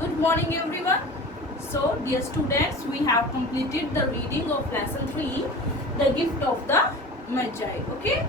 Good morning everyone. So dear students, we have completed the reading of lesson 3, the gift of the Magi. Okay,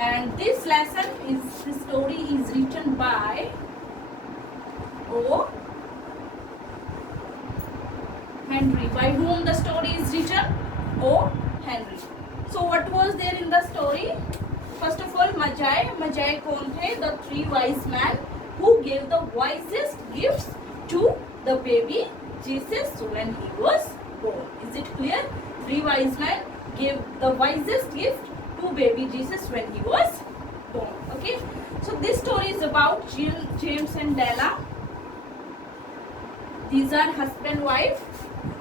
and this the story is written by O. Henry. By whom the story is written? O. Henry. So what was there in the story? First of all, Magi कौन थे? The three wise men who gave the wisest gifts to the baby Jesus when he was born. Is it clear? Three wise men gave the wisest gift to baby Jesus when he was born. Okay. So this story is about James and Della. These are husband wife,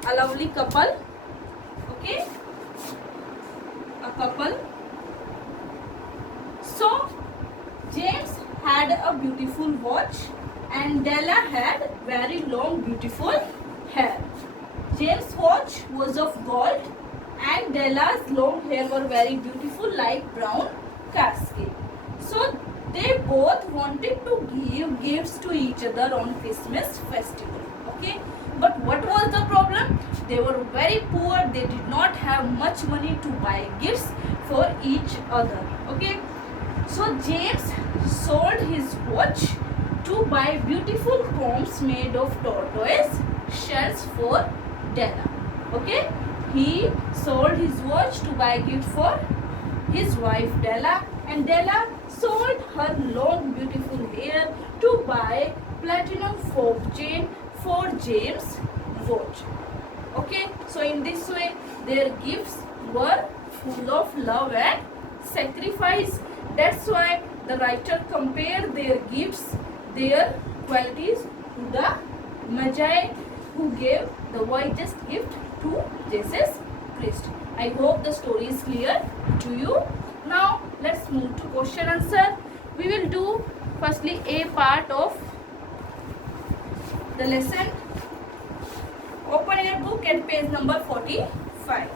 a lovely couple. Okay, a couple. So James had a beautiful watch and Della had very long beautiful hair. James' watch was of gold and Della's long hair were very beautiful like brown cascade. So they both wanted to give gifts to each other on Christmas festival. Okay, but what was the problem? They were very poor. They did not have much money to buy gifts for each other. Okay, so James sold his watch to buy beautiful combs made of tortoise shells for Della. Okay, he sold his watch to buy gift for his wife Della, and Della sold her long beautiful hair to buy platinum fob chain for James' watch. Okay, so in this way their gifts were full of love and sacrifice. That's why the writer compared their gifts, their qualities to the Magi who gave the wisest gift to Jesus Christ. I hope the story is clear to you. Now let's move to question answer. We will do firstly a part of the lesson. Open your book at page number 45.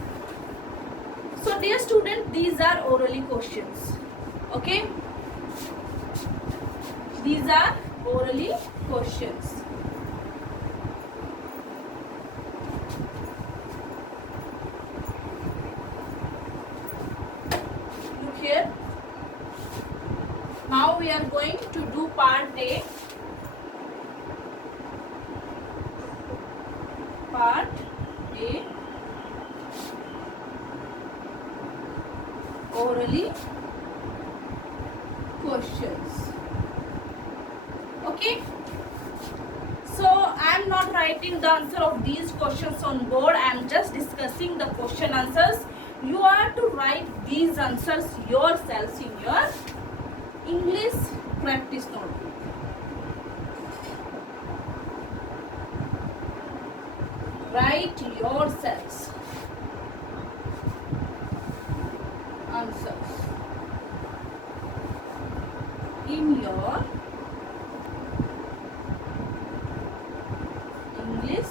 So dear student, these are orally questions. Okay, these are orally questions. Look here. Now we are going to do part A. Part A, orally questions. Okay, so I am not writing the answer of these questions on board. I am just discussing the question answers. You are to write these answers yourselves in your English practice notebook. Write yourselves answers in your English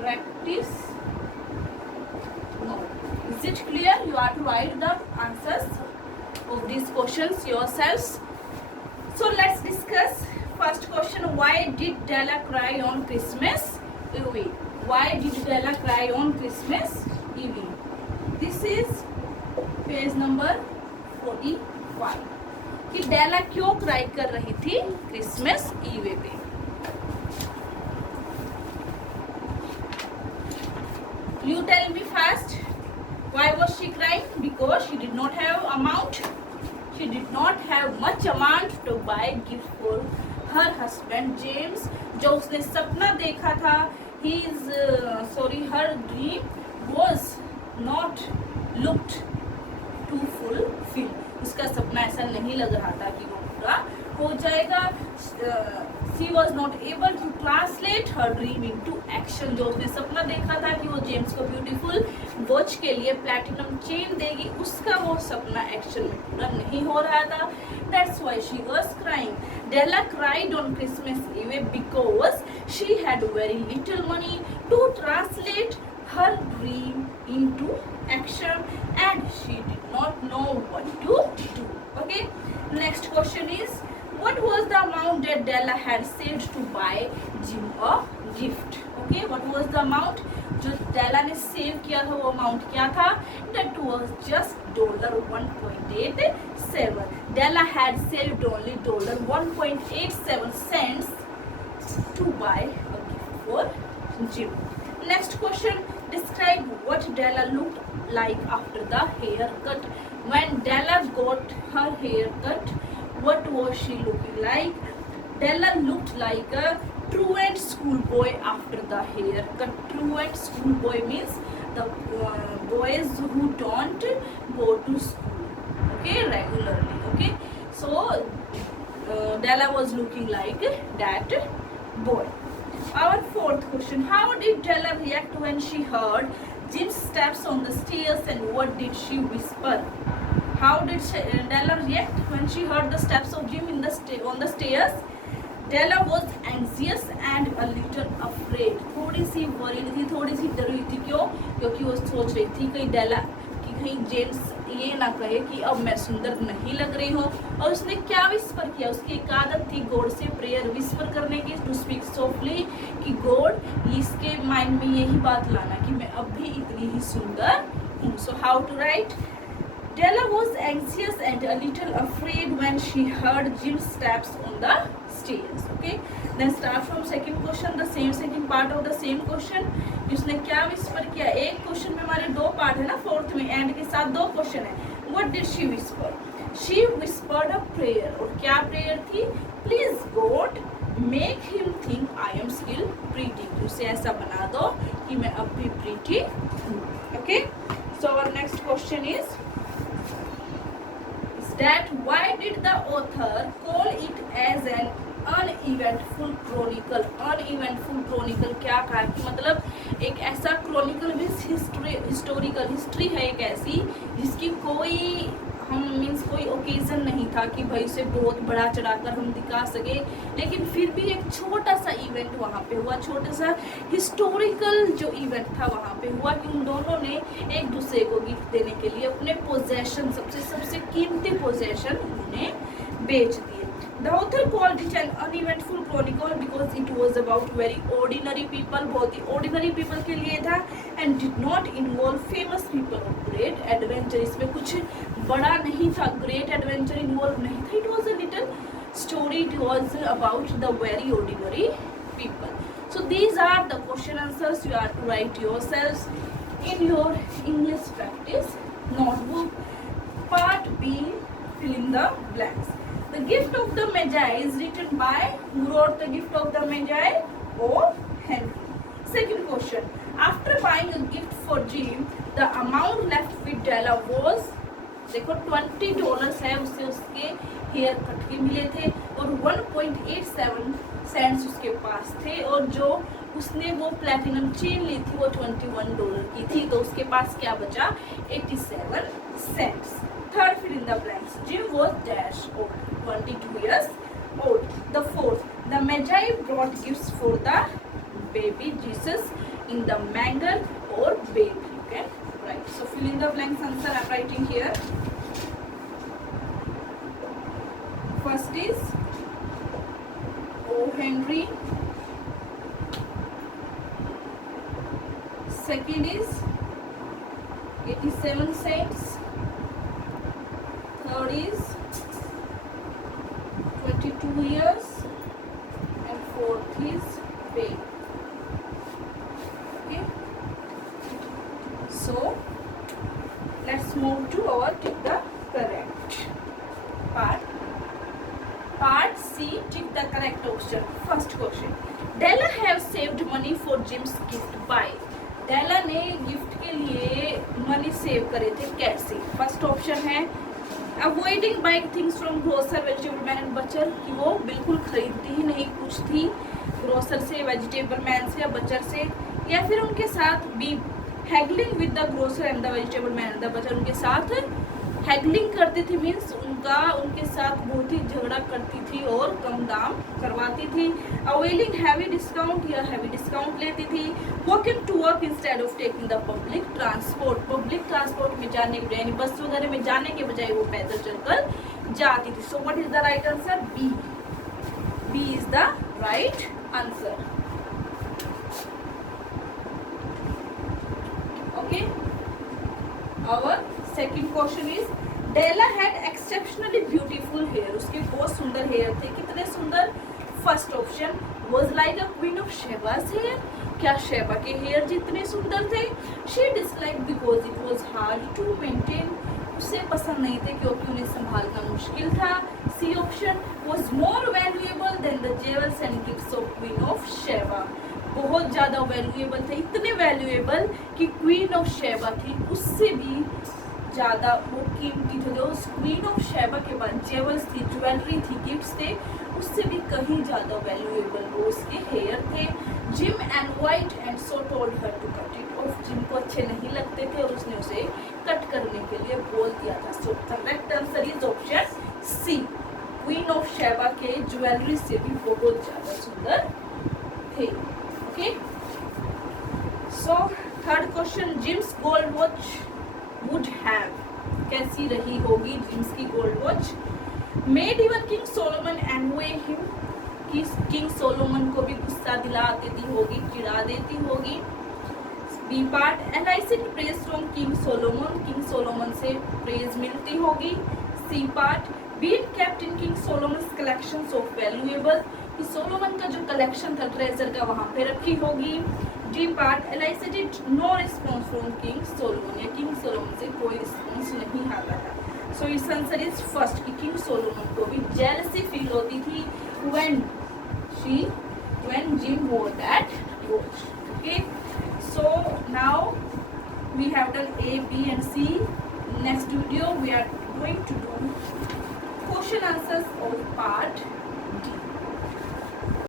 practice note. Is it clear? You are to write the answers of these questions yourselves. So let's discuss. First question: why did Della cry on Christmas Eve? Why did Della cry on Christmas Eve? This is page number 45 कि डेला क्यों cry कर रही थी Christmas ewe पे. You tell me fast. Why was she crying? Because she did not have amount. She did not have much amount to buy gift for her husband James. जो उसने सपना देखा था, her dream was not looked to fulfill. उसका सपना ऐसा नहीं लग रहा था कि वो पूरा हो जाएगा. She was not able to translate her dream into action. जो उसने सपना देखा था कि वो जेम्स को ब्यूटीफुल वॉच के लिए प्लैटिनम चेन देगी, उसका वो सपना एक्शन में पूरा नहीं हो रहा था. That's why she was crying. Della cried on Christmas Eve because she had very little money to translate her dream into action and she did not know what to do. Okay, next question is, What was the amount that Della had saved to buy Jim a gift? Okay, what was the amount? जो डेला ने save किया था वो amount क्या था? That was just $1.87. Della had saved only $1.87 to buy a gift for Jim. Next question. Describe what Della looked like after the haircut. When Della got her haircut, what was she looking like? Della looked like a truant schoolboy after the haircut. Truant schoolboy means the boys who don't go to school, okay, regularly. Okay, so Della was looking like that boy. Our fourth question. How did Della react when she heard Jim's steps on the stairs, and what did she whisper? How did Della react when she heard the steps of Jim on the stairs? Della was anxious and a little afraid. थोड़ी सी worried थी, थोड़ी सी डरी थी. क्यों? क्योंकि वो सोच रही थी कहीं डेला कि कहीं जेम्स ये ना कहे कि अब मैं सुंदर नहीं लग रही हूँ. और उसने क्या विस्पर किया? उसकी एक आदत थी गॉड से प्रेयर विस्पर करने की, टू स्पीक सॉफ्टली, कि गॉड इसके माइंड में यही बात लाना कि मैं अब भी इतनी ही सुंदर हूँ. So how to write? Della was anxious and a little afraid when she heard Jim's steps on the stairs. Okay, then start from second question, the second part of the same question. उसने क्या whisper किया? एक question में हमारे दो part है ना, fourth में and के साथ दो question है. What did she whisper? She whispered a prayer. और क्या prayer थी? Please God, make him think I am still pretty. उसे ऐसा बना दो कि मैं अब भी pretty हूँ. Okay, so our next question is that why did the author call it as an uneventful chronicle? Uneventful chronicle क्या कहा कि मतलब एक ऐसा chronicle भी historical history है, एक ऐसी जिसकी कोई कोई ओकेजन नहीं था कि भाई उसे बहुत बड़ा चढ़ाकर हम दिखा सके, लेकिन फिर भी एक छोटा सा इवेंट वहाँ पे हुआ, छोटा सा हिस्टोरिकल जो इवेंट था वहाँ पे हुआ कि उन दोनों ने एक दूसरे को गिफ्ट देने के लिए अपने पोजेशन, सबसे कीमती पोजेशन उन्होंने बेच दिए. The author called it an uneventful chronicle because it was about very ordinary people, बहुत ही ordinary people के लिए था, and did not involve famous people or great adventure. इसमें कुछ बड़ा नहीं था, great adventure involved नहीं था. It was a little story. It was about the very ordinary people. So these are the question answers you are to write yourselves in your English practice notebook. Part B, fill in the blanks. The Gift of the Magi is written by, who wrote The Gift of the Magi? O. Henry. Second question. After buying a gift for Jim, the amount left with Della was, देखो $20 है, उससे उसके hair cut के मिले थे और 1.87 cents उसके पास थे, और जो उसने वो प्लेटिनम चेन ली थी वो $21 की थी, तो उसके पास क्या बचा? 87 cents. Third, fill in the blanks. Jim was dash old, 22 years old. The fourth, the Magi brought gifts for the baby Jesus in the manger or baby. Okay, right. So fill in the blanks answer. I'm writing here. First is O. Henry. Second is 87 cents. Third is 22 years, and fourth is baby. Okay, so let's move to our tick the correct part. Part C, tick the correct option. First question, Della have saved money for Jim's gift by. Della ने gift के लिए money save करे थे कैसे? First option है avoiding buying things from grocer vegetable man and butcher, कि वो बिल्कुल खरीदती ही नहीं कुछ थी ग्रोसर से, वेजिटेबल मैन से या बचर से, या फिर उनके साथ भी haggling with the grocer and the vegetable man and the butcher, उनके साथ हैगलिंग करती थी, मीन्स उनके साथ बहुत ही झगड़ा करती थी और कम दाम करवाती थी. अवेलिंग हैवी डिस्काउंट या हैवी डिस्काउंट लेती थी. Walking to work instead of taking the public transport, public transport में जाने के बजाय, यानी बस वगैरह में जाने के बजाय वो पैदल चलकर जाती थी. So what is the right answer? B. B is the right answer. Okay. Our second question is Della had exceptionally beautiful hair. उसके बहुत सुंदर हेयर थे. कितने सुंदर? First option was like a queen of Sheba's hair. क्या Sheba के hair जितने सुंदर थे? She disliked because it was hard to maintain. उसे पसंद नहीं थे क्योंकि उन्हें संभालना मुश्किल था. C option was more valuable than the jewels and gifts of Queen of Sheba. बहुत ज़्यादा वैल्यूएबल थे, इतने वैल्यूएबल कि क्वीन ऑफ शेबा थी उससे भी ज़्यादा वो कीमती थे. जो क्वीन ऑफ शेबा के बाद जेवल्स थी, ज्वेलरी थी, गिफ्ट्स थे, उससे भी कहीं ज़्यादा वैल्यूएबल वो उसके हेयर थे. Jim and white and so told her to cut it off. Jim को अच्छे नहीं लगते थे और उसने उसे कट करने के लिए बोल दिया था. So correct answer is option C. Queen of Sheba के ज्वेलरी से भी बहुत ज़्यादा सुंदर थे. Okay. So third question, Jim's gold watch would have. कैसी रही होगी जिम्स की gold watch? Made even King Solomon envy him. King Solomon को भी गुस्सा दिला देती होगी, चिढ़ा देती होगी. B part, elicited praise from King Solomon. King Solomon से प्रेज मिलती होगी. C part, been kept in king Solomon collections of valuable. कि सोलोमन का जो कलेक्शन था ट्रेजर का वहाँ पे रखी होगी. D part, elicited no response from King Solomon. या किंग सोलोमन से कोई रिस्पॉन्स नहीं आता था. सो इस आंसर इज फर्स्ट कि किंग सोलोमन को भी जेलसी फील होती थी when Jim wore that watch. Okay, so now we have done A, B and C. Next video we are going to do question answers of part